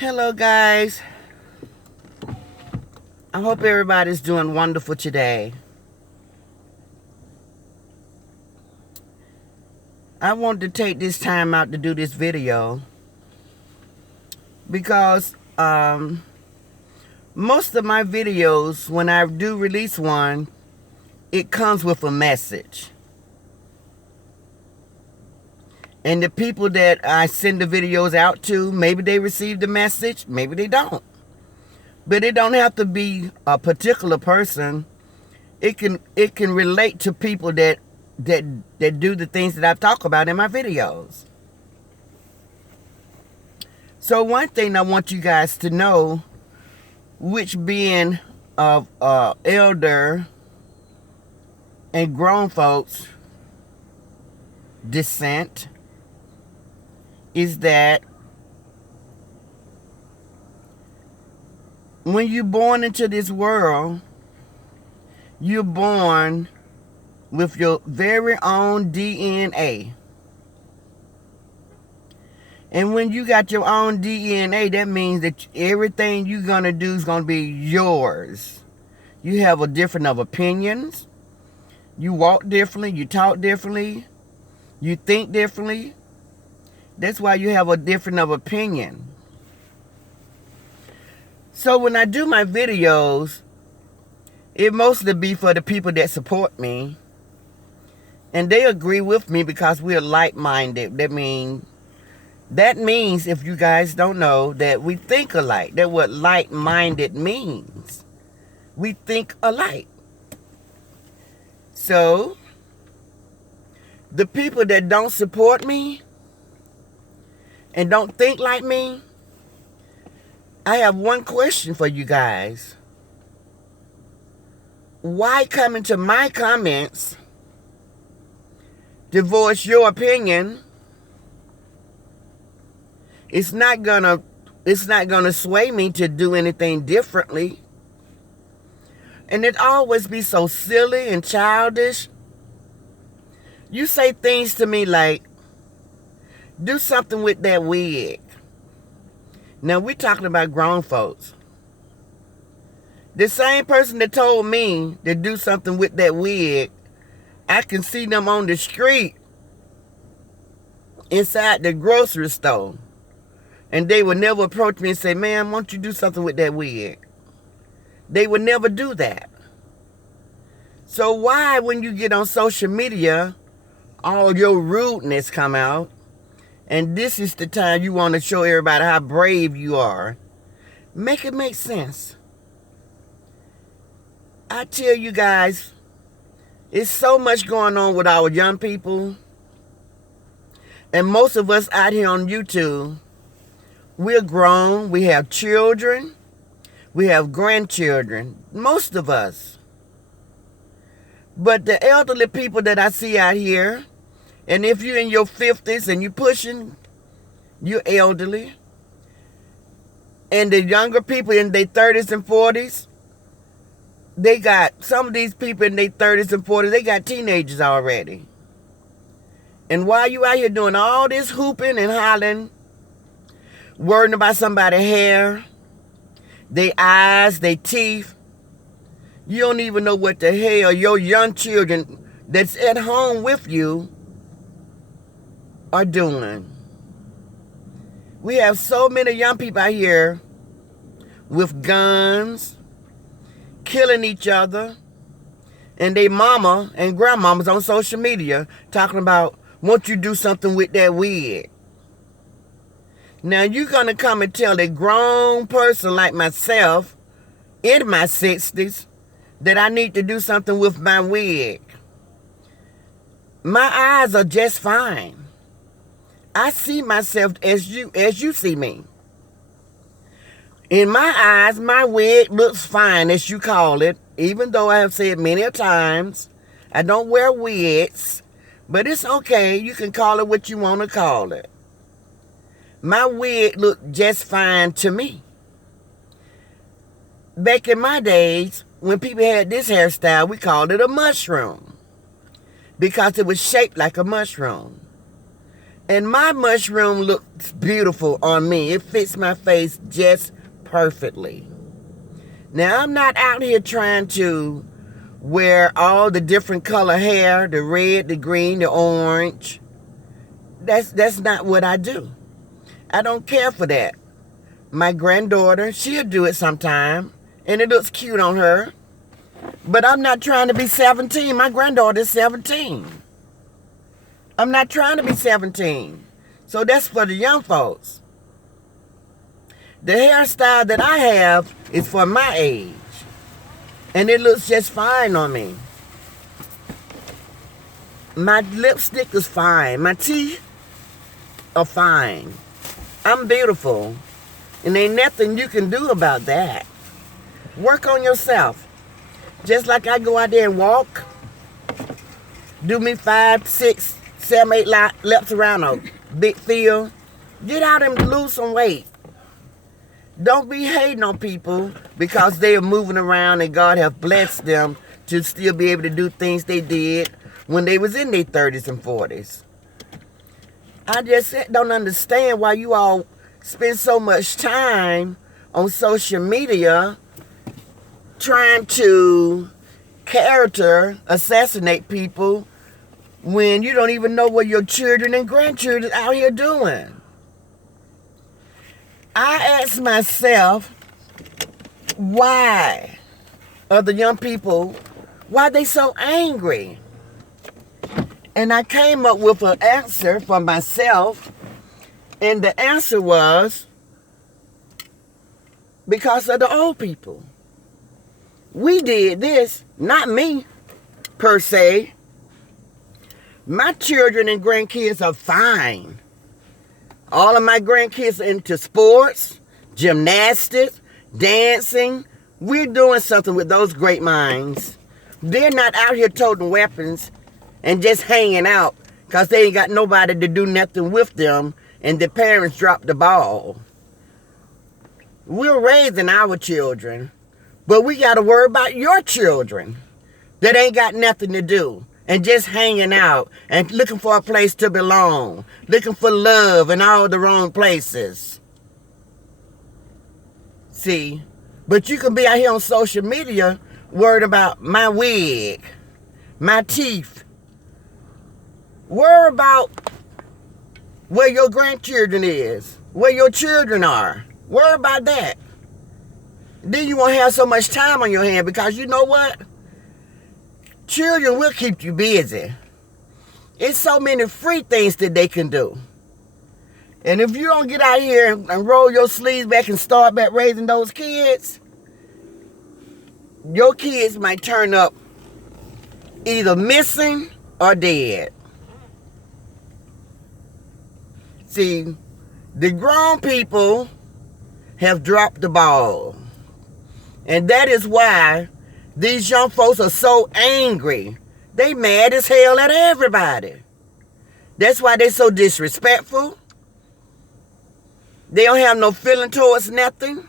Hello guys, I hope everybody's doing wonderful today. I wanted to take this time out to do this video because most of my videos, when I do release one, it comes with a message. And the people that I send the videos out to, maybe they receive the message, maybe they don't. But it don't have to be a particular person. It can relate to people that do the things that I've talked about in my videos. So one thing I want you guys to know, which being of elder and grown folks descent, is that when you're born into this world, you're born with your very own DNA. And when you got your own DNA, that means that everything you're going to do is going to be yours. You have a different of opinions. You walk differently. You talk differently. You think differently. That's why you have a different of opinion. So when I do my videos, it mostly be for the people that support me. And they agree with me because we're like-minded. That means, if you guys don't know, that we think alike. That's what like-minded means. We think alike. So, the people that don't support me and don't think like me, I have one question for you guys. Why come into my comments to voice your opinion? It's not gonna sway me to do anything differently. And it always be so silly and childish. You say things to me like, do something with that wig. Now we're talking about grown folks. The same person that told me to do something with that wig, I can see them on the street inside the grocery store. And they would never approach me and say, "Ma'am, won't you do something with that wig?" They would never do that. So why, when you get on social media, all your rudeness come out, and this is the time you want to show everybody how brave you are? Make it make sense. I tell you guys, it's so much going on with our young people. And most of us out here on YouTube, we're grown, we have children, we have grandchildren, most of us. But the elderly people that I see out here, and if you're in your 50s and you're pushing, you're elderly. And the younger people in their 30s and 40s, they got, some of these people in their 30s and 40s, they got teenagers already. And while you out here doing all this hooping and hollering, worrying about somebody's hair, their eyes, their teeth, you don't even know what the hell your young children that's at home with you are doing. We have so many young people out here with guns, killing each other, and they mama and grandmamas on social media talking about, won't you do something with that wig? Now you're going to come and tell a grown person like myself in my 60s that I need to do something with my wig. My eyes are just fine. I see myself as you see me. In my eyes, my wig looks fine, as you call it, even though I have said many a times, I don't wear wigs, but it's okay. You can call it what you want to call it. My wig looked just fine to me. Back in my days, when people had this hairstyle, we called it a mushroom because it was shaped like a mushroom. And my mushroom looks beautiful on me. It fits my face just perfectly. Now, I'm not out here trying to wear all the different color hair, the red, the green, the orange. That's not what I do. I don't care for that. My granddaughter, she'll do it sometime, and it looks cute on her. But I'm not trying to be 17. My granddaughter's 17. I'm not trying to be 17. So that's for the young folks. The hairstyle that I have is for my age. And it looks just fine on me. My lipstick is fine. My teeth are fine. I'm beautiful. And ain't nothing you can do about that. Work on yourself. Just like I go out there and walk. Do me 5, 6, 7, 8 laps around a big field. Get out and lose some weight. Don't be hating on people because they are moving around and God have blessed them to still be able to do things they did when they was in their 30s and 40s. I just don't understand why you all spend so much time on social media trying to character assassinate people when you don't even know what your children and grandchildren out here doing. I ask myself, why are the young people, why they so angry? And I came up with an answer for myself, and the answer was because of the old people. We did this, not me, per se. My children and grandkids are fine. All of my grandkids are into sports, gymnastics, dancing. We're doing something with those great minds. They're not out here toting weapons and just hanging out because they ain't got nobody to do nothing with them and the parents dropped the ball. We're raising our children, but we got to worry about your children that ain't got nothing to do and just hanging out and looking for a place to belong, looking for love in all the wrong places. See, but you can be out here on social media worried about my wig, my teeth. Worry about where your grandchildren is, where your children are. Worry about that. Then you won't have so much time on your hand because you know what? Children will keep you busy. It's so many free things that they can do. And if you don't get out here and roll your sleeves back and start back raising those kids, your kids might turn up either missing or dead. See, the grown people have dropped the ball. And that is why these young folks are so angry. They mad as hell at everybody. That's why they so disrespectful. They don't have no feeling towards nothing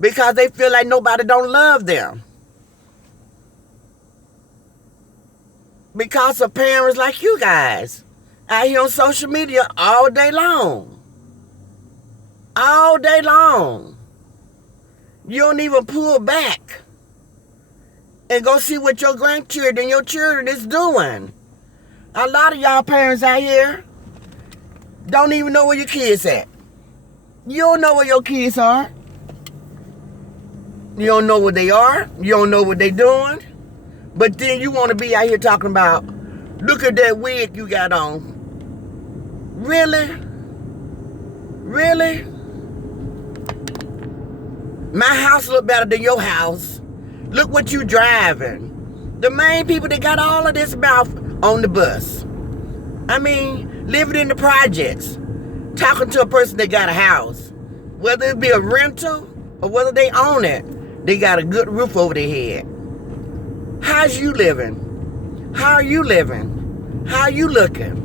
because they feel like nobody don't love them. Because of parents like you guys out here on social media all day long. All day long. You don't even pull back and go see what your grandchildren, your children is doing. A lot of y'all parents out here don't even know where your kids at. You don't know where your kids are. You don't know where they are. You don't know what they're doing. But then you want to be out here talking about, look at that wig you got on. Really? Really? My house look better than your house. Look what you driving. The main people that got all of this mouth on the bus. I mean, living in the projects. Talking to a person that got a house. Whether it be a rental or whether they own it. They got a good roof over their head. How's you living? How are you living? How are you looking?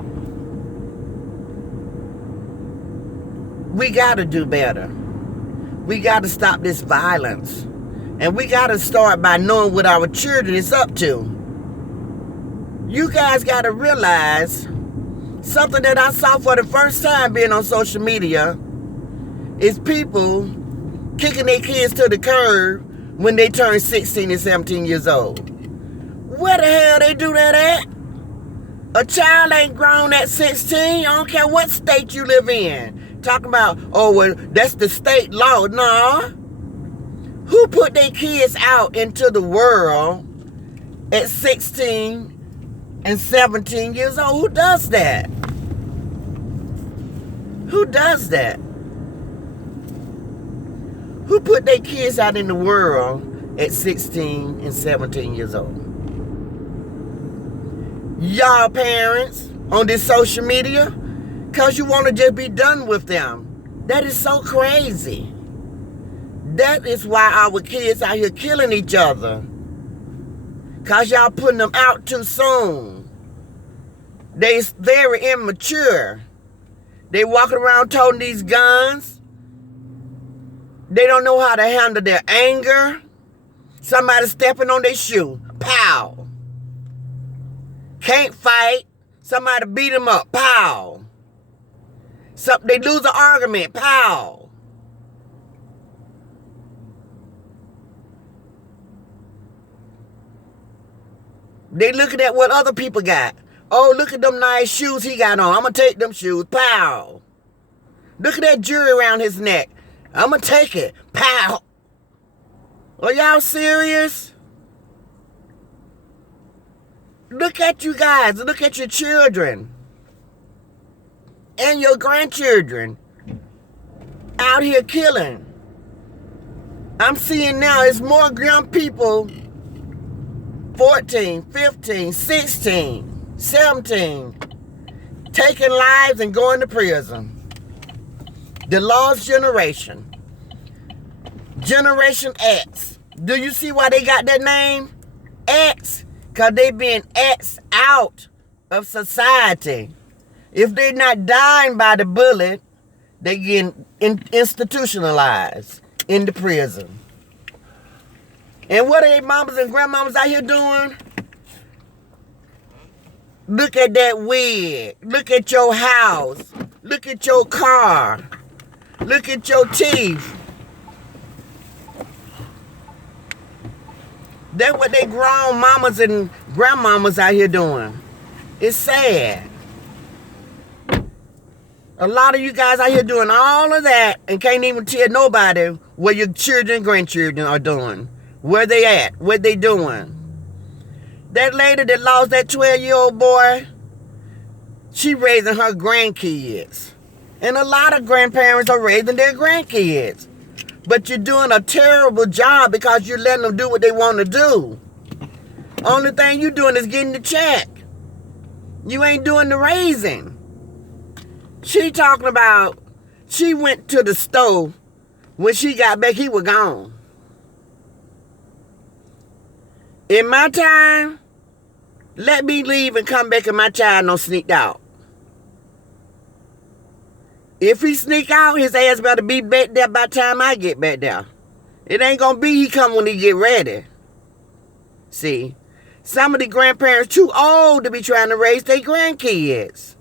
We got to do better. We got to stop this violence. And we got to start by knowing what our children is up to. You guys got to realize Something that I saw for the first time being on social media is people kicking their kids to the curb when they turn 16 and 17 years old. Where the hell they do that at? A child ain't grown at 16. I don't care what state you live in. Talking about, oh, well, that's the state law. No. Who put their kids out into the world at 16 and 17 years old? Who does that? Who does that? Who put their kids out in the world at 16 and 17 years old? Y'all parents on this social media, because you want to just be done with them. That is so crazy. That is why our kids out here killing each other. Because y'all putting them out too soon. They very immature. They walking around toting these guns. They don't know how to handle their anger. Somebody stepping on their shoe. Pow. Can't fight. Somebody beat them up. Pow. They lose an argument. Pow. They looking at what other people got. Oh, look at them nice shoes he got on. I'm going to take them shoes. Pow. Look at that jewelry around his neck. I'm going to take it. Pow. Are y'all serious? Look at you guys. Look at your children. And your grandchildren. Out here killing. I'm seeing now it's more young people, 14, 15, 16, 17, taking lives and going to prison. The lost generation. Generation X. Do you see why they got that name? X. Because they being X out of society. If they're not dying by the bullet, they getting institutionalized in the prison. And what are they mamas and grandmamas out here doing? Look at that wig. Look at your house. Look at your car. Look at your teeth. That's what they grown mamas and grandmamas out here doing. It's sad. A lot of you guys out here doing all of that and can't even tell nobody what your children and grandchildren are doing. Where they at? What they doing? That lady that lost that 12-year-old boy, she raising her grandkids. And a lot of grandparents are raising their grandkids. But you're doing a terrible job because you're letting them do what they want to do. Only thing you're doing is getting the check. You ain't doing the raising. She talking about she went to the store. When she got back, he was gone. In my time, let me leave and come back and my child don't sneak out. If he sneak out, his ass better be back there by the time I get back there. It ain't gonna be he come when he get ready. See, some of the grandparents too old to be trying to raise their grandkids.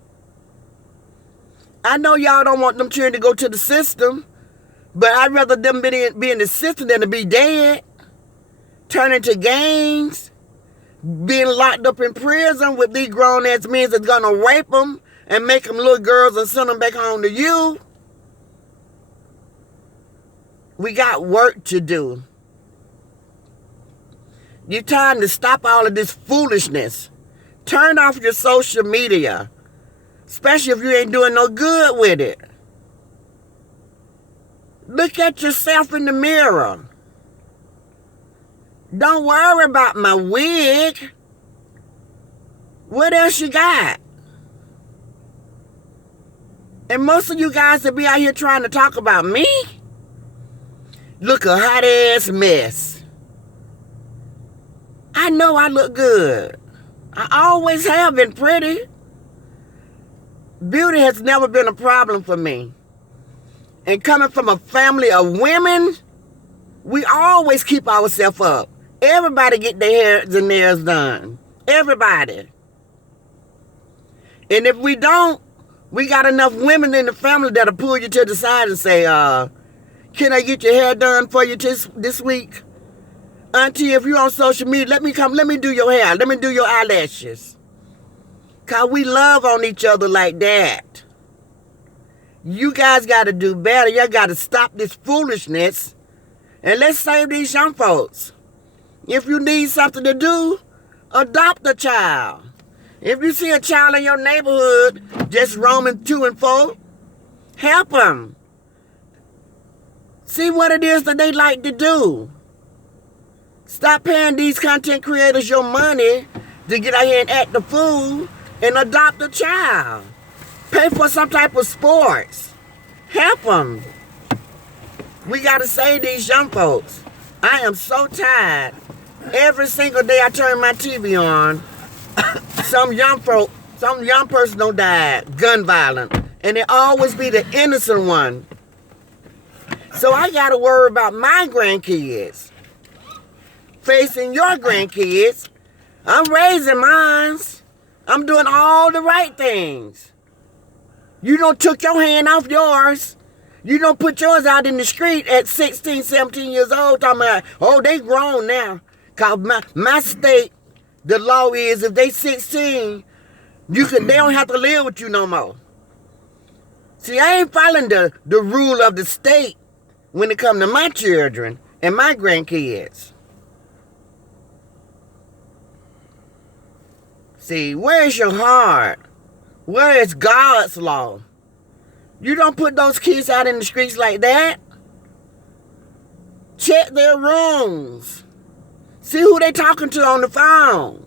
I know y'all don't want them children to go to the system, but I'd rather them be in the system than to be dead, turning to gangs, being locked up in prison with these grown-ass men that's gonna rape them and make them little girls and send them back home to you. We got work to do. You're time to stop all of this foolishness. Turn off your social media, especially if you ain't doing no good with it. Look at yourself in the mirror. Don't worry about my wig. What else you got? And most of you guys that be out here trying to talk about me, look a hot ass mess. I know I look good. I always have been pretty. Beauty has never been a problem for me. And coming from a family of women, we always keep ourselves up. Everybody get their hair and nails done. Everybody. And if we don't, we got enough women in the family that'll pull you to the side and say, can I get your hair done for you this week? Auntie, if you're on social media, let me do your hair. Let me do your eyelashes. Because we love on each other like that. You guys got to do better. You got to stop this foolishness. And let's save these young folks. If you need something to do, adopt a child. If you see a child in your neighborhood just roaming to and fro, help them. See what it is that they like to do. Stop paying these content creators your money to get out here and act the fool and adopt a child. Pay for some type of sports. Help them. We got to save these young folks. I am so tired. Every single day I turn my TV on, some young person don't die, gun violence. And it always be the innocent one. So I got to worry about my grandkids. Facing your grandkids. I'm raising mine. I'm doing all the right things. You don't took your hand off yours. You don't put yours out in the street at 16, 17 years old talking about, oh, they grown now. Because my state, the law is if they 16, they don't have to live with you no more. See, I ain't following the rule of the state when it comes to my children and my grandkids. See, where is your heart? Where is God's law? You don't put those kids out in the streets like that. Check their rooms. See who they talking to on the phone.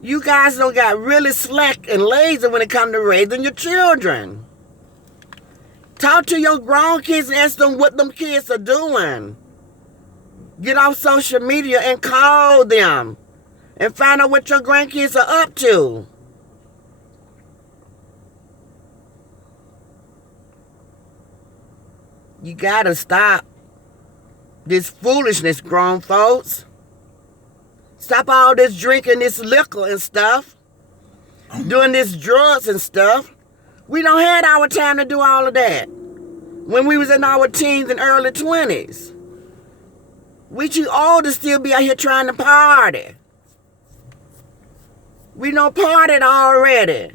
You guys don't got really slack and lazy when it comes to raising your children. Talk to your grown kids and ask them what them kids are doing. Get off social media and call them. And find out what your grandkids are up to. You gotta stop this foolishness, grown folks. Stop all this drinking, this liquor and stuff. Doing this drugs and stuff. We don't had our time to do all of that. When we was in our teens and early 20s. We too old to still be out here trying to party. We done partied already.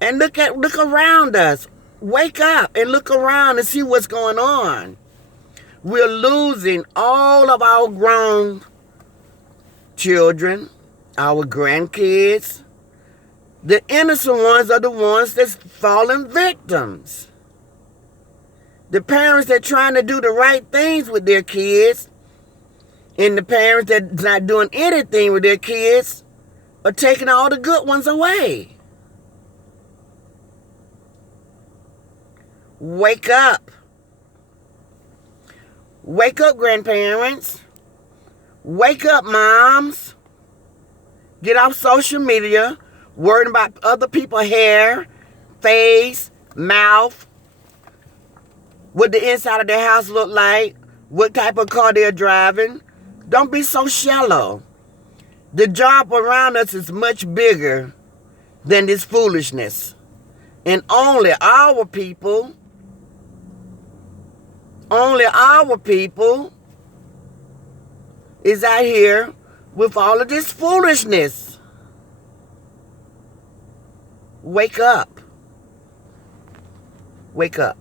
And look around us. Wake up and look around and see what's going on. We're losing all of our grown children, our grandkids. The innocent ones are the ones that's falling victims. The parents that trying to do the right things with their kids and the parents that's not doing anything with their kids are taking all the good ones away. Wake up. Wake up, grandparents. Wake up, moms. Get off social media, worrying about other people's hair, face, mouth, what the inside of their house look like, what type of car they're driving. Don't be so shallow. The job around us is much bigger than this foolishness. And only our people is out here with all of this foolishness. Wake up. Wake up.